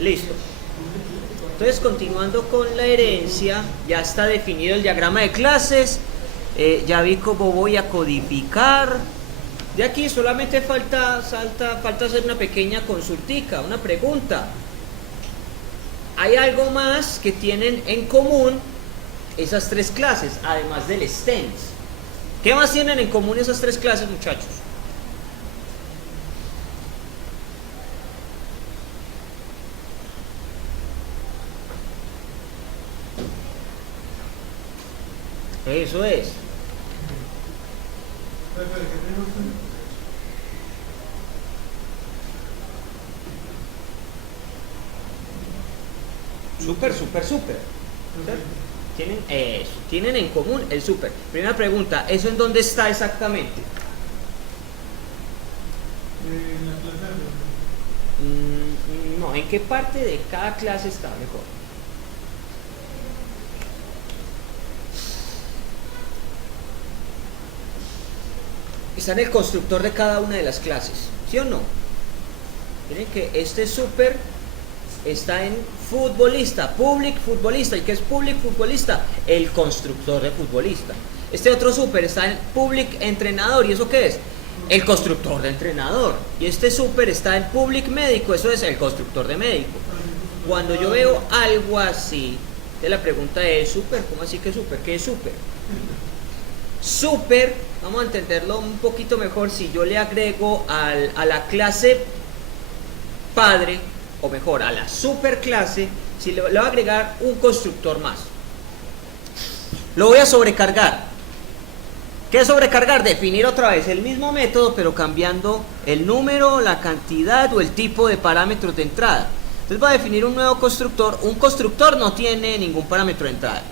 Listo. Entonces, continuando con la herencia, ya está definido el diagrama de clases, ya vi cómo voy a codificar. De aquí solamente falta hacer una pequeña consultica, una pregunta. ¿Hay algo más que tienen en común esas tres clases, además del STEMS? ¿Qué más tienen en común esas tres clases, muchachos? Eso es. Súper. Tienen en común el súper. Primera pregunta, ¿eso en dónde está exactamente? En la clase. No, ¿en qué parte de cada clase está mejor? Está en el constructor de cada una de las clases, ¿sí o no? Miren que este súper está en futbolista, public futbolista. ¿Y qué es public futbolista? El constructor de futbolista. Este otro súper está en public entrenador. ¿Y eso qué es? El constructor de entrenador. Y este súper está en public médico. Eso es el constructor de médico. Cuando yo veo algo así, la pregunta es súper. ¿Cómo así que súper? ¿Qué es súper? Súper, vamos a entenderlo un poquito mejor si yo le agrego a la clase padre, o mejor, a la superclase, si le voy a agregar un constructor más. Lo voy a sobrecargar. ¿Qué es sobrecargar? Definir otra vez el mismo método, pero cambiando el número, la cantidad o el tipo de parámetros de entrada. Entonces voy a definir un nuevo constructor. Un constructor no tiene ningún parámetro de entrada.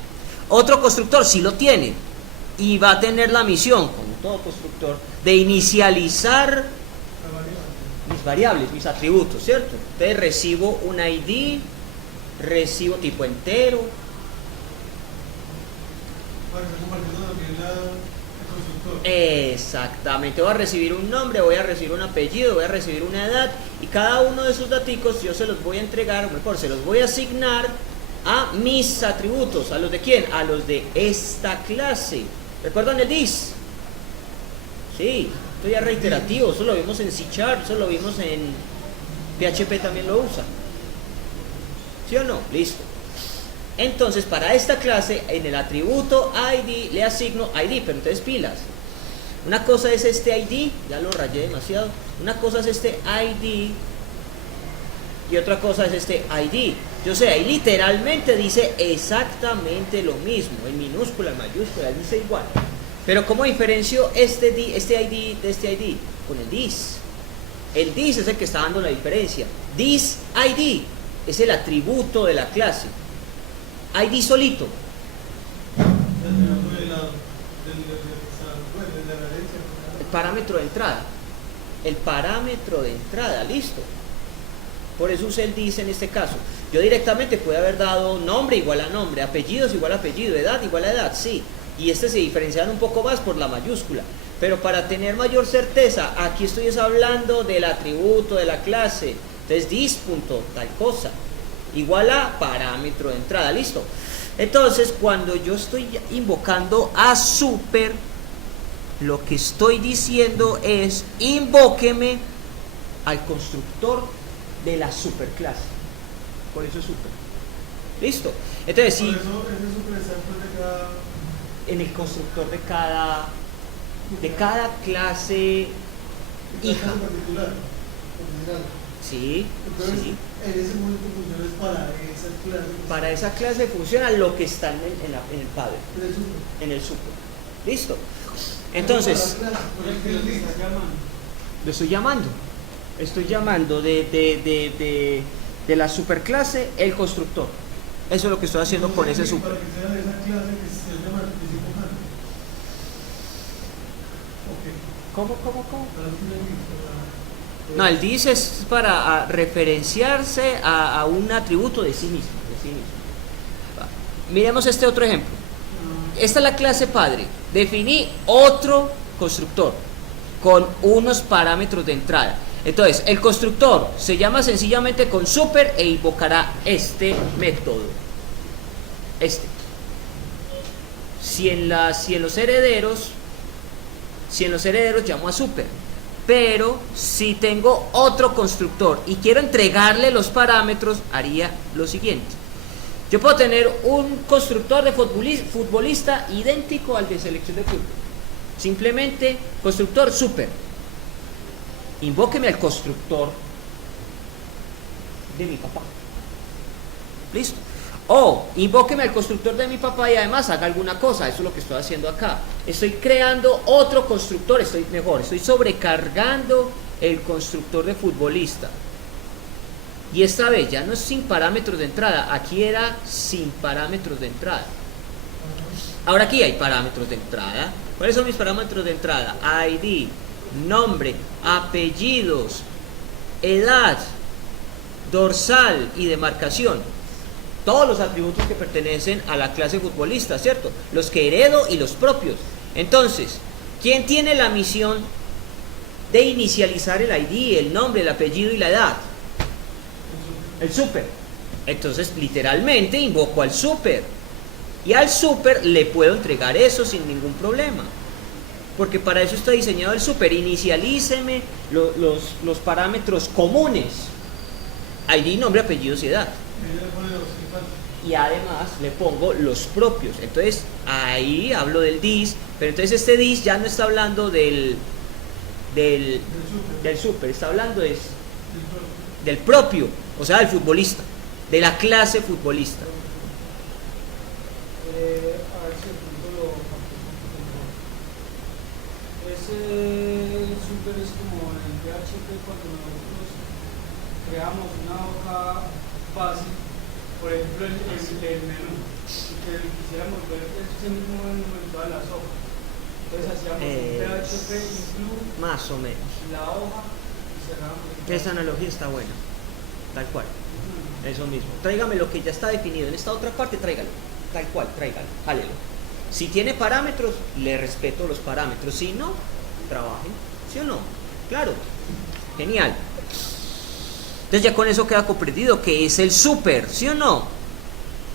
Otro constructor sí lo tiene. Y va a tener la misión, como todo constructor, de inicializar mis variables, mis atributos, ¿cierto? Entonces recibo un ID, recibo tipo entero. Exactamente, voy a recibir un nombre, voy a recibir un apellido, voy a recibir una edad, y cada uno de esos daticos yo se los voy a entregar, o mejor, se los voy a asignar a mis atributos. ¿A los de quién? A los de esta clase. ¿Recuerdan el this? Sí, esto ya es reiterativo, eso lo vimos en C#, eso lo vimos en PHP, también lo usa. ¿Sí o no? Listo. Entonces, para esta clase, en el atributo ID le asigno ID, pero entonces pilas. Una cosa es este ID, ya lo rayé demasiado. Una cosa es este ID y otra cosa es este ID. Yo sé, ahí literalmente dice exactamente lo mismo, en minúscula, en mayúscula, dice igual. Pero ¿cómo diferencio este ID de este ID? Con el this. El this es el que está dando la diferencia. This ID es el atributo de la clase. ID solito. El parámetro de entrada. El parámetro de entrada, listo. Por eso usé el this en este caso. Yo directamente puede haber dado nombre igual a nombre, apellidos igual a apellido, edad igual a edad, sí. Y se diferencian un poco más por la mayúscula. Pero para tener mayor certeza, aquí estoy hablando del atributo de la clase. Entonces, this punto tal cosa, igual a parámetro de entrada, listo. Entonces, cuando yo estoy invocando a super, lo que estoy diciendo es, invóqueme al constructor de la superclase. Por eso es super. Listo. Entonces, sí. En el constructor de cada clase hija. Sí. Entonces, sí. en ese momento funciona para esa clase. Para esa clase funciona lo que está en el padre. En el super. Listo. Entonces, lo estoy llamando. Estoy llamando de la superclase el constructor. Eso es lo que estoy haciendo con ese super. Para que sea de esa clase que se llama anticipo. ¿Cómo? No, el this es para referenciarse a un atributo de sí mismo. Miremos este otro ejemplo. Esta es la clase padre. Definí otro constructor con unos parámetros de entrada. Entonces, el constructor se llama sencillamente con super e invocará este método. Si en los herederos llamo a super. Pero si tengo otro constructor y quiero entregarle los parámetros, haría lo siguiente. Yo puedo tener un constructor de futbolista idéntico al de selección de fútbol. Simplemente constructor super. Invóqueme al constructor de mi papá. ¿Listo? O invóqueme al constructor de mi papá y además haga alguna cosa. Eso es lo que estoy haciendo acá. Estoy creando otro constructor. Estoy sobrecargando el constructor de futbolista. Y esta vez ya no es sin parámetros de entrada. Aquí era sin parámetros de entrada. Ahora aquí hay parámetros de entrada. ¿Cuáles son mis parámetros de entrada? ID, nombre, apellidos, edad, dorsal y demarcación. Todos los atributos que pertenecen a la clase futbolista, ¿cierto? Los que heredo y los propios. Entonces, ¿quién tiene la misión de inicializar el ID, el nombre, el apellido y la edad? El super. Entonces, literalmente invoco al super. Y al super le puedo entregar eso sin ningún problema. Porque para eso está diseñado el super. Inicialíceme los parámetros comunes. ID, nombre, apellidos y edad. Y además le pongo los propios. Entonces ahí hablo del dis, pero entonces este dis ya no está hablando del super, está hablando del propio, o sea, del futbolista, de la clase futbolista. A ver si el punto lo ese super es como en el PHP cuando nosotros creamos una hoja fácil, por ejemplo el menú, que quisiéramos ver ese mismo menú en todas las hojas. Entonces hacíamos un PHP include más o menos la hoja y cerramos. Esa analogía está buena, tal cual. Eso mismo. Tráigame lo que ya está definido en esta otra parte, tráigalo. Tal cual, tráigalo, jálelo. Si tiene parámetros, le respeto los parámetros. Si no, trabaje. ¿Sí o no? Claro. Genial. Entonces ya con eso queda comprendido que es el super, ¿sí o no?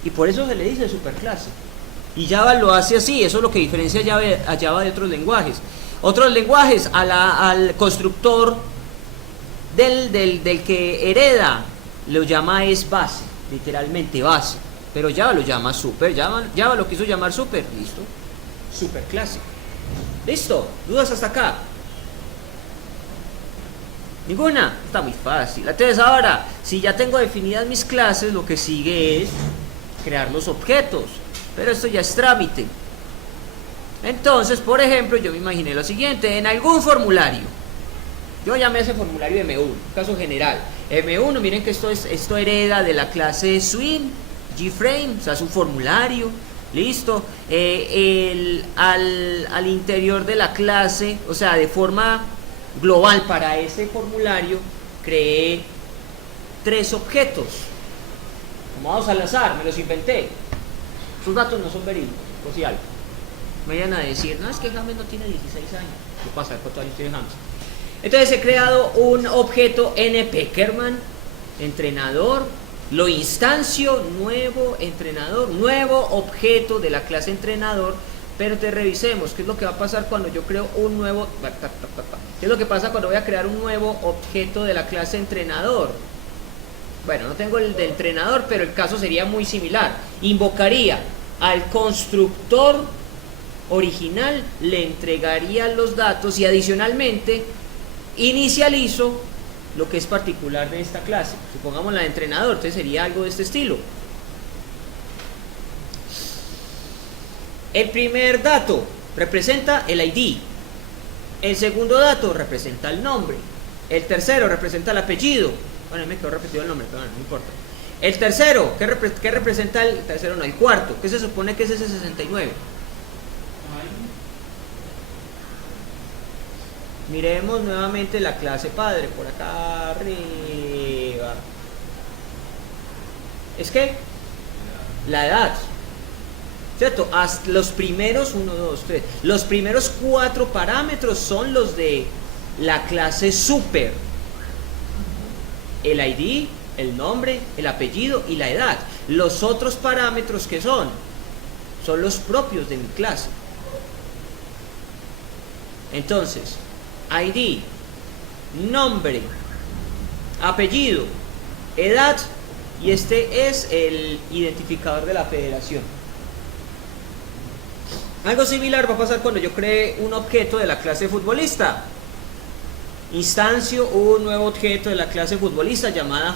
Y por eso se le dice superclase. Y Java lo hace así, eso es lo que diferencia a Java de otros lenguajes. Otros lenguajes, al constructor del que hereda, lo llama es base, literalmente base. Pero Java lo llama super, Java lo quiso llamar super, listo. Superclase. ¿Listo? ¿Dudas hasta acá? ¿Ninguna? Está muy fácil. Entonces ahora, si ya tengo definidas mis clases, lo que sigue es crear los objetos. Pero esto ya es trámite. Entonces, por ejemplo, yo me imaginé lo siguiente. En algún formulario, yo llamé a ese formulario M1, caso general. M1, miren que esto hereda de la clase Swing, GFrame, o sea, es un formulario. Listo. Al interior de la clase, o sea, de forma global para ese formulario, creé 3 objetos. Tomados al azar, me los inventé. Sus datos no son verídicos, por si algo. Me vayan a decir, no, es que James no tiene 16 años. ¿Qué pasa? ¿Cuántos años tiene James? Entonces he creado un objeto npeckerman, entrenador, lo instancio, nuevo entrenador, nuevo objeto de la clase entrenador. Pero te revisemos, ¿qué es lo que va a pasar cuando yo creo un nuevo... ¿Qué es lo que pasa cuando voy a crear un nuevo objeto de la clase entrenador? Bueno, no tengo el de entrenador, pero el caso sería muy similar. Invocaría al constructor original, le entregaría los datos y adicionalmente inicializo lo que es particular de esta clase. Supongamos la de entrenador, entonces sería algo de este estilo. El primer dato representa el ID. El segundo dato representa el nombre. El tercero representa el apellido. Bueno, me quedó repetido el nombre, pero no importa. El tercero, ¿qué representa el tercero? No, el cuarto. ¿Qué se supone que es ese 69? Miremos nuevamente la clase padre, por acá arriba. Es que la edad, ¿cierto? Hasta los primeros 1, 2, 3. Los primeros 4 parámetros son los de la clase super. el ID, el nombre, el apellido y la edad. Los otros parámetros que son los propios de mi clase. Entonces, ID, nombre, apellido, edad, y este es el identificador de la federación. Algo similar va a pasar cuando yo cree un objeto de la clase futbolista. Instancio un nuevo objeto de la clase futbolista llamada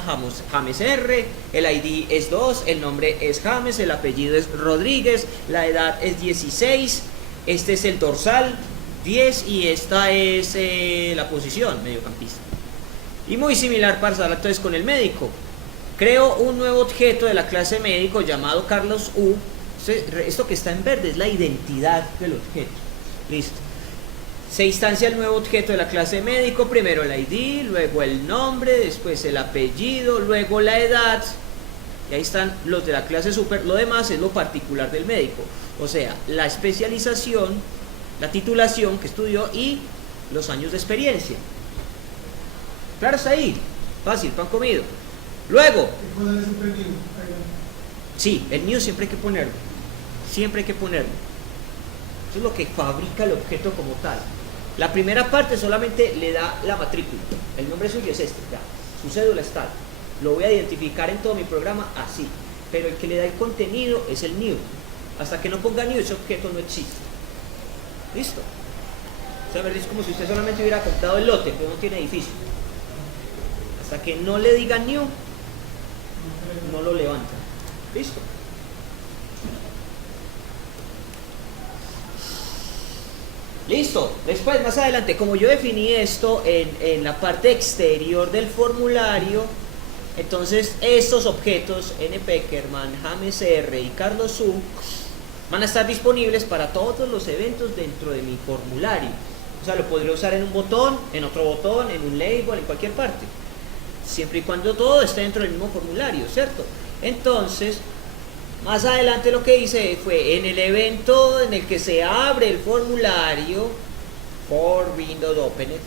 James R, el ID es 2, el nombre es James, el apellido es Rodríguez, la edad es 16, este es el dorsal 10 y esta es la posición, mediocampista. Y muy similar pasa entonces con el médico. Creo un nuevo objeto de la clase médico llamado Carlos U. Esto que está en verde es la identidad del objeto. Listo. Se instancia el nuevo objeto de la clase médico, primero el ID, luego el nombre, después el apellido, luego la edad, y ahí están los de la clase super. Lo demás es lo particular del médico, o sea, la especialización, la titulación que estudió y los años de experiencia. Claro, está ahí, fácil, pan comido. Luego, ¿Cuál es el preview? sí, el new siempre hay que ponerlo, siempre hay que ponerlo. Eso es lo que fabrica el objeto como tal. La primera parte solamente le da la matrícula. El nombre suyo es este, ya. Su cédula es tal. Lo voy a identificar en todo mi programa así. Pero el que le da el contenido es el new. Hasta que no ponga new, ese objeto no existe. ¿Listo? O sea, es como si usted solamente hubiera comprado el lote, pero no tiene edificio. Hasta que no le diga new, no lo levanta. ¿Listo? Listo, después más adelante, como yo definí esto en la parte exterior del formulario, entonces estos objetos, N. Peckerman, James R y Carlos U, van a estar disponibles para todos los eventos dentro de mi formulario. O sea, lo podría usar en un botón, en otro botón, en un label, en cualquier parte, siempre y cuando todo esté dentro del mismo formulario, ¿cierto? Entonces, más adelante lo que hice fue en el evento en el que se abre el formulario for Windows Opened.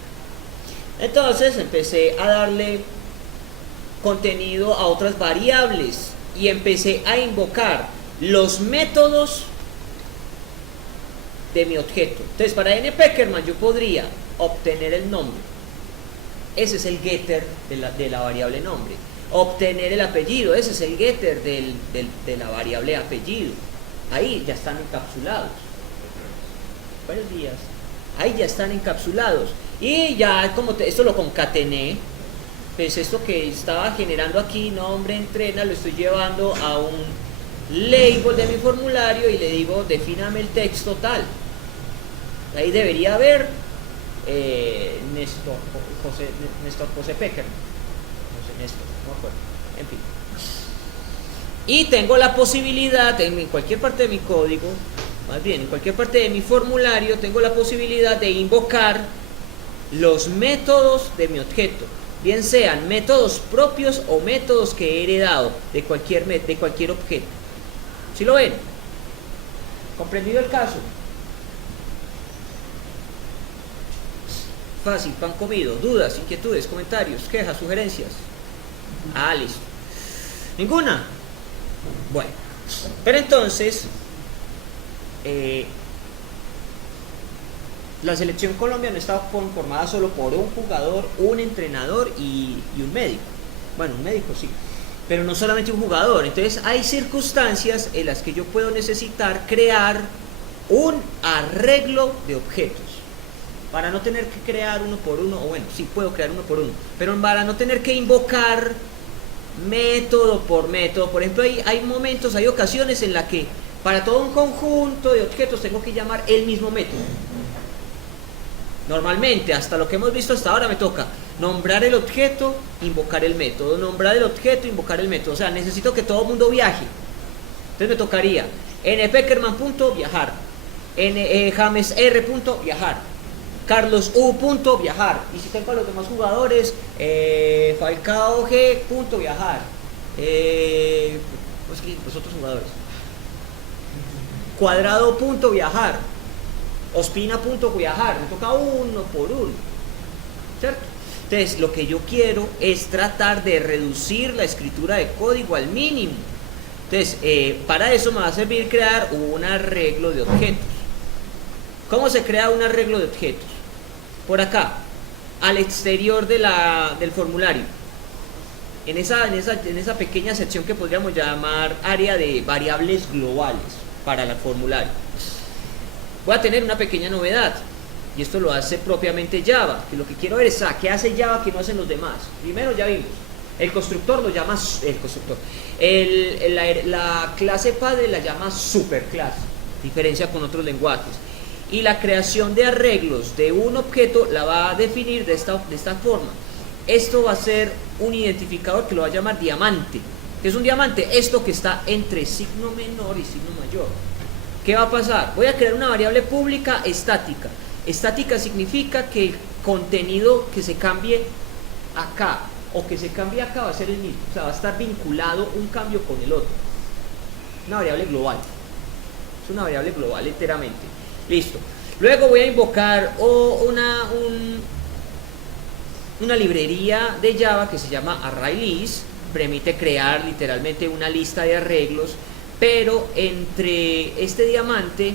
Entonces empecé a darle contenido a otras variables y empecé a invocar los métodos de mi objeto. Entonces para N. Peckerman yo podría obtener el nombre. Ese es el getter de la variable nombre. Obtener el apellido, ese es el getter de la variable apellido. Ahí ya están encapsulados. Buenos días. Ahí ya están encapsulados. Y ya como esto lo concatené, pues esto que estaba generando aquí, nombre, entrena, lo estoy llevando a un label de mi formulario y le digo, defíname el texto tal. Ahí debería haber Néstor José Peckerman. No me acuerdo. En fin. Y tengo la posibilidad, en cualquier parte de mi código, más bien en cualquier parte de mi formulario, tengo la posibilidad de invocar los métodos de mi objeto, bien sean métodos propios o métodos que he heredado de cualquier objeto. ¿Sí lo ven? ¿Comprendido el caso? Fácil, pan comido. ¿Dudas, inquietudes, comentarios, quejas, sugerencias? Ah, listo. ¿Ninguna? Bueno, pero entonces la selección Colombia no está conformada solo por un jugador, un entrenador y un médico. Bueno, un médico sí, pero no solamente un jugador. Entonces hay circunstancias en las que yo puedo necesitar crear un arreglo de objetos para no tener que crear uno por uno, o bueno, sí puedo crear uno por uno, pero para no tener que invocar método por método. Por ejemplo, hay momentos, hay ocasiones en las que para todo un conjunto de objetos tengo que llamar el mismo método. Normalmente, hasta lo que hemos visto hasta ahora, me toca nombrar el objeto, invocar el método, nombrar el objeto, invocar el método. O sea, necesito que todo el mundo viaje. Entonces me tocaría npeckerman.viajar, jamesr.viajar, Carlos U.viajar, y si tengo a los demás jugadores, Falcao G.viajar, los otros jugadores, Cuadrado.viajar, Ospina.viajar, me toca uno por uno, ¿cierto? Entonces, lo que yo quiero es tratar de reducir la escritura de código al mínimo. Entonces, para eso me va a servir crear un arreglo de objetos. ¿Cómo se crea un arreglo de objetos? Por acá, al exterior del formulario. En esa pequeña sección que podríamos llamar área de variables globales para el formulario. Voy a tener una pequeña novedad. Y esto lo hace propiamente Java. Que lo que quiero ver es qué hace Java que no hacen los demás. Primero ya vimos. El constructor lo llama el constructor. La clase padre la llama superclase. Diferencia con otros lenguajes. Y la creación de arreglos de un objeto la va a definir de esta forma. Esto va a ser un identificador que lo va a llamar diamante. ¿Qué es un diamante? Esto que está entre signo menor y signo mayor. ¿Qué va a pasar? Voy a crear una variable pública estática. Estática significa que el contenido que se cambie acá o que se cambie acá va a ser el mismo. O sea, va a estar vinculado un cambio con el otro. Una variable global. Es una variable global enteramente. Listo. Luego voy a invocar una librería de Java que se llama ArrayList. Permite crear literalmente una lista de arreglos, pero entre este diamante,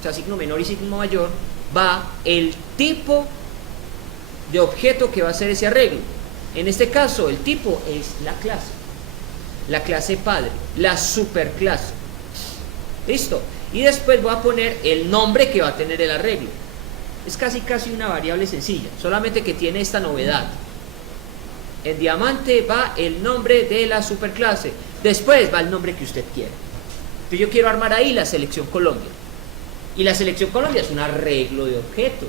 o sea, signo menor y signo mayor, va el tipo de objeto que va a ser ese arreglo. En este caso, el tipo es la clase padre, la superclase. Listo. Y después voy a poner el nombre que va a tener el arreglo. Es casi una variable sencilla, solamente que tiene esta novedad. En diamante va el nombre de la superclase, después va el nombre que usted quiera. Entonces yo quiero armar ahí la selección Colombia. Y la selección Colombia es un arreglo de objetos.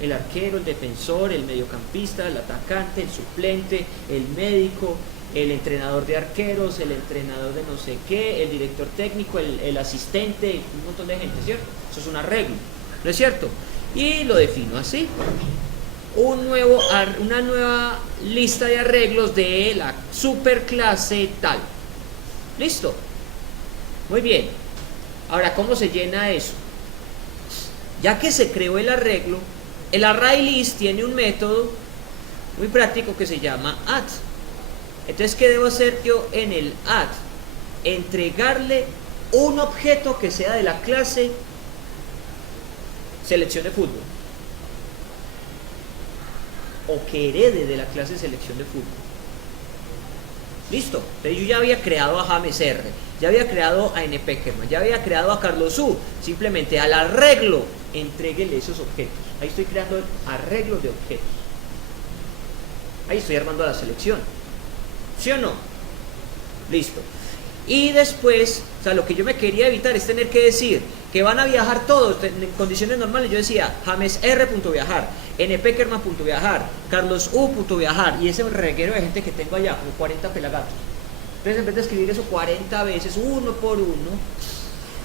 El arquero, el defensor, el mediocampista, el atacante, el suplente, el médico, el entrenador de arqueros, el entrenador de no sé qué, el director técnico, el asistente, un montón de gente, ¿cierto? Eso es un arreglo, ¿no es cierto? Y lo defino así. Una nueva lista de arreglos de la superclase tal. ¿Listo? Muy bien. Ahora, ¿cómo se llena eso? Ya que se creó el arreglo, el ArrayList tiene un método muy práctico que se llama add. Entonces, ¿qué debo hacer yo en el add? Entregarle un objeto que sea de la clase selección de fútbol, o que herede de la clase selección de fútbol. Listo. Entonces yo ya había creado a James R, ya había creado a N. Peckerman, ya había creado a Carlos U. Simplemente al arreglo entréguele esos objetos. Ahí estoy creando arreglos de objetos. Ahí estoy armando la selección. ¿Sí o no? Listo. Y después, o sea, lo que yo me quería evitar es tener que decir que van a viajar todos en condiciones normales. Yo decía James R.viajar, N. Peckerman.viajar, Carlos U.viajar, y ese reguero de gente que tengo allá, como 40 pelagatos. Entonces, en vez de escribir eso 40 veces, uno por uno,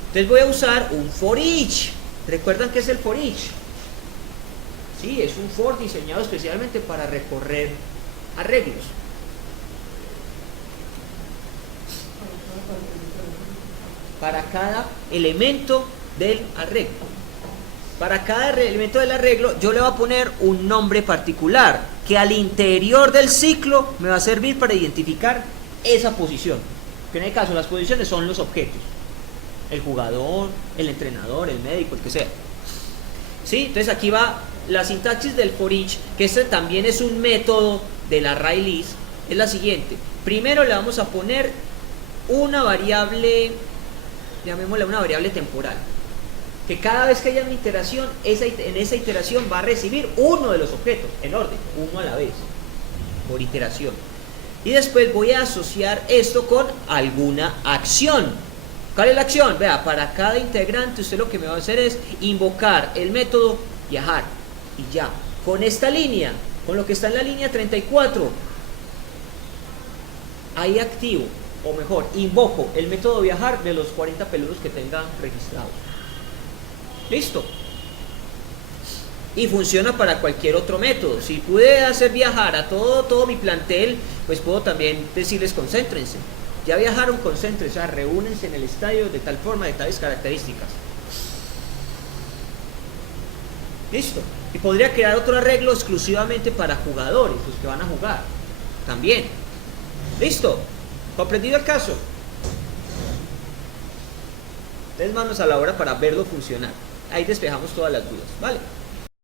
entonces voy a usar un for each. ¿Recuerdan qué es el for each? Sí, es un for diseñado especialmente para recorrer arreglos. Para cada elemento del arreglo. Para cada elemento del arreglo yo le voy a poner un nombre particular que al interior del ciclo me va a servir para identificar esa posición. Que en el caso las posiciones son los objetos. El jugador, el entrenador, el médico, el que sea. ¿Sí? Entonces aquí va la sintaxis del for each, que este también es un método del ArrayList. Es la siguiente. Primero le vamos a poner una variable, llamémosla una variable temporal, que cada vez que haya una iteración, en esa iteración va a recibir uno de los objetos, en orden, uno a la vez, por iteración. Y después voy a asociar esto con alguna acción. ¿Cuál es la acción? Vea, para cada integrante usted lo que me va a hacer es invocar el método viajar, y ya. Con esta línea, con lo que está en la línea 34, ahí activo, o mejor, invoco el método viajar de los 40 peludos que tenga registrados. Listo. Y funciona para cualquier otro método. Si pude hacer viajar a todo mi plantel, pues puedo también decirles concéntrense. Ya viajaron, concéntrense, o sea, reúnense en el estadio de tal forma, de tales características. Listo. Y podría crear otro arreglo exclusivamente para jugadores, los que van a jugar. También. ¿Listo? ¿Comprendido el caso? Entonces manos a la obra para verlo funcionar. Ahí despejamos todas las dudas, ¿vale?